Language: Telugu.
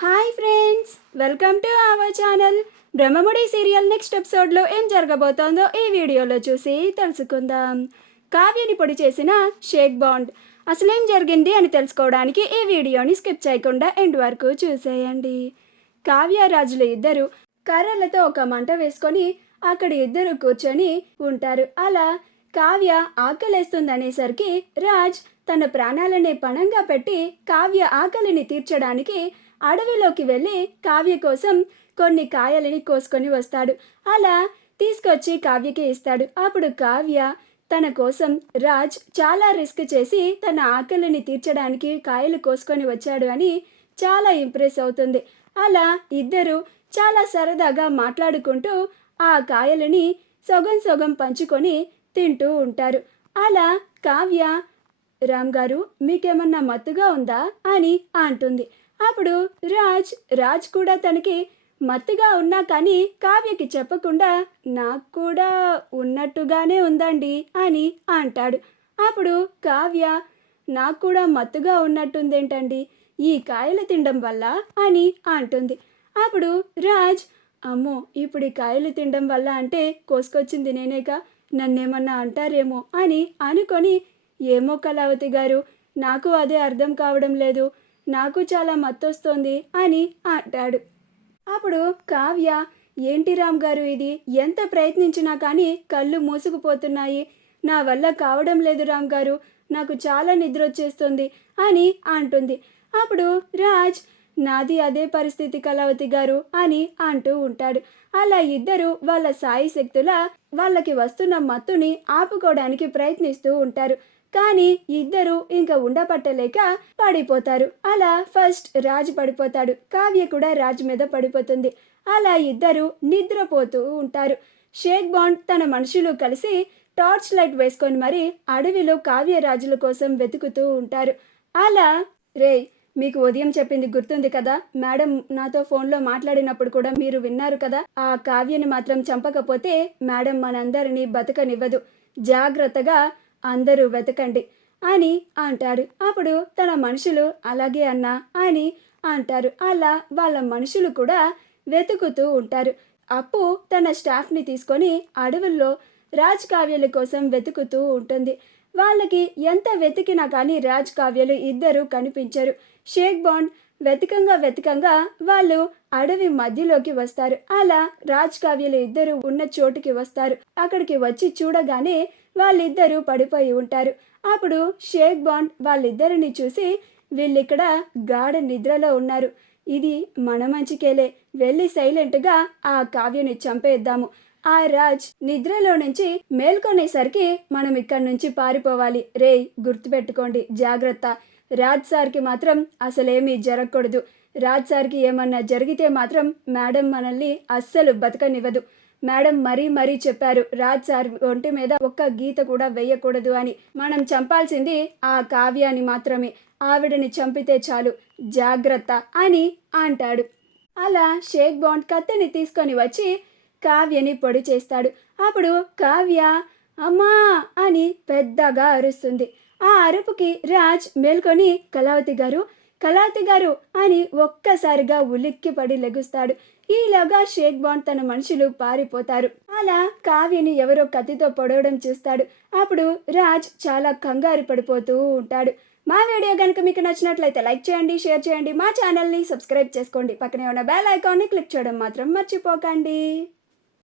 Hi friends, welcome to our channel. Brahmamudi serial next ఎపిసోడ్లో ఏం జరగబోతోందో ఈ వీడియోలో చూసి తెలుసుకుందాం. కావ్యని పొడి చేసిన షేక్ బాండ్ అసలేం జరిగింది అని తెలుసుకోవడానికి ఈ వీడియోని స్కిప్ చేయకుండా ఎండ్ వరకు చూసేయండి. కావ్య రాజులు ఇద్దరు కర్రలతో ఒక మంట వేసుకొని అక్కడ ఇద్దరు కూర్చొని ఉంటారు. అలా కావ్య ఆకలేస్తుందనేసరికి రాజ్ తన ప్రాణాలనే పణంగా పెట్టి కావ్య ఆకలిని తీర్చడానికి అడవిలోకి వెళ్ళి కావ్య కోసం కొన్ని కాయలని కోసుకొని వస్తాడు. అలా తీసుకొచ్చి కావ్యకి ఇస్తాడు. అప్పుడు కావ్య తన కోసం రాజ్ చాలా రిస్క్ చేసి తన ఆకలిని తీర్చడానికి కాయలు కోసుకొని వచ్చాడు అని చాలా ఇంప్రెస్ అవుతుంది. అలా ఇద్దరు చాలా సరదాగా మాట్లాడుకుంటూ ఆ కాయలని సగం సగం పంచుకొని తింటూ ఉంటారు. అలా కావ్య, రామ్ గారు మీకేమన్నా మత్తుగా ఉందా అని అంటుంది. అప్పుడు రాజ్ కూడా తనకి మత్తుగా ఉన్నా కానీ కావ్యకి చెప్పకుండా నాకు కూడా ఉన్నట్టుగానే ఉందండి అని అంటాడు. అప్పుడు కావ్య నాకు కూడా మత్తుగా ఉన్నట్టుందేంటండి ఈ కాయలు తినడం వల్ల అని అంటుంది. అప్పుడు రాజ్ అమ్మో ఇప్పుడు ఈ కాయలు తినడం వల్ల అంటే కోసుకొచ్చింది నేనేగా, నన్నేమన్నా అంటారేమో అని అనుకొని ఏమో కళావతి గారు, నాకు అదే అర్థం కావడం లేదు, నాకు చాలా మత్తొస్తోంది అని అంటాడు. అప్పుడు కావ్య ఏంటి రామ్ గారు ఇది, ఎంత ప్రయత్నించినా కానీ కళ్ళు మూసుకుపోతున్నాయి, నా వల్ల కావడం లేదు రామ్ గారు, నాకు చాలా నిద్ర వచ్చేస్తుంది అని అంటుంది. అప్పుడు రాజ్ నాది అదే పరిస్థితి కళావతి గారు అని అంటూ ఉంటాడు. అలా ఇద్దరు వాళ్ళ సాయి శక్తుల వాళ్ళకి వస్తున్న మత్తుని ఆపుకోవడానికి ప్రయత్నిస్తూ ఉంటారు. కానీ ఇద్దరు ఇంకా ఉండపట్టలేక పడిపోతారు. అలా ఫస్ట్ రాజ్ పడిపోతాడు, కావ్య కూడా రాజ్ మీద పడిపోతుంది. అలా ఇద్దరు నిద్రపోతూ ఉంటారు. షేక్ బాండ్ తన మనుషులు కలిసి టార్చ్ లైట్ వేసుకొని మరి అడవిలో కావ్య రాజుల కోసం వెతుకుతూ ఉంటారు. అలా మీకు ఉదయం చెప్పింది గుర్తుంది కదా, మేడం నాతో ఫోన్లో మాట్లాడినప్పుడు కూడా మీరు విన్నారు కదా, ఆ కావ్యని మాత్రం చంపకపోతే మేడం మనందరినీ బతకనివ్వదు, జాగ్రత్తగా అందరూ వెతకండి అని అంటాడు. అప్పుడు తన మనుషులు అలాగే అన్నా అని అంటారు. అలా వాళ్ళ మనుషులు కూడా వెతుకుతూ ఉంటారు. అప్పు తన స్టాఫ్ని తీసుకొని అడవుల్లో రాజ్ కావ్యల కోసం వెతుకుతూ ఉంటుంది. వాళ్ళకి ఎంత వెతికినా కానీ రాజ్ కావ్యలు ఇద్దరు కనిపించరు. షేక్ బాండ్ వెతకంగా వాళ్ళు అడవి మధ్యలోకి వస్తారు. అలా రాజ్ కావ్యలు ఇద్దరు ఉన్న చోటుకి వస్తారు. అక్కడికి వచ్చి చూడగానే వాళ్ళిద్దరూ పడిపోయి ఉంటారు. అప్పుడు షేక్ బాండ్ వాళ్ళిద్దరిని చూసి వీళ్ళిక్కడ గాఢ నిద్రలో ఉన్నారు, ఇది మన మంచికేలే, వెళ్ళి సైలెంట్గా ఆ కావ్యని చంపేద్దాము, ఆ రాజ్ నిద్రలో నుంచి మేల్కొనేసరికి మనం ఇక్కడి నుంచి పారిపోవాలి, గుర్తుపెట్టుకోండి జాగ్రత్త, రాజ్ సార్కి మాత్రం అసలేమీ జరగకూడదు, రాజ్ సార్కి ఏమన్నా జరిగితే మాత్రం మేడం మనల్ని అస్సలు బతకనివ్వదు, మేడం మరీ చెప్పారు రాజ్ సార్ ఒంటి మీద ఒక్క గీత కూడా వేయకూడదు అని, మనం చంపాల్సింది ఆ కావ్యాన్ని మాత్రమే, ఆవిడని చంపితే చాలు, జాగ్రత్త అని అంటాడు. అలా షేక్ బాండ్ కత్తిని తీసుకొని వచ్చి కావ్యని పొడి చేస్తాడు. అప్పుడు కావ్య అమ్మా అని పెద్దగా అరుస్తుంది. ఆ అరుపుకి రాజ్ మేల్కొని కళావతి గారు అని ఒక్కసారిగా ఉలిక్కి పడి లెగుస్తాడు. ఈలోగా షేక్ బాండ్ తన మనుషులు పారిపోతారు. అలా కావ్యని ఎవరో కత్తితో పొడవడం చూస్తాడు. అప్పుడు రాజ్ చాలా కంగారు పడిపోతూ ఉంటాడు. మా వీడియో కనుక మీకు నచ్చినట్లయితే లైక్ చేయండి, షేర్ చేయండి, మా ఛానల్ని సబ్స్క్రైబ్ చేసుకోండి, పక్కనే ఉన్న బెల్ ఐకాన్ని క్లిక్ చేయడం మాత్రం మర్చిపోకండి.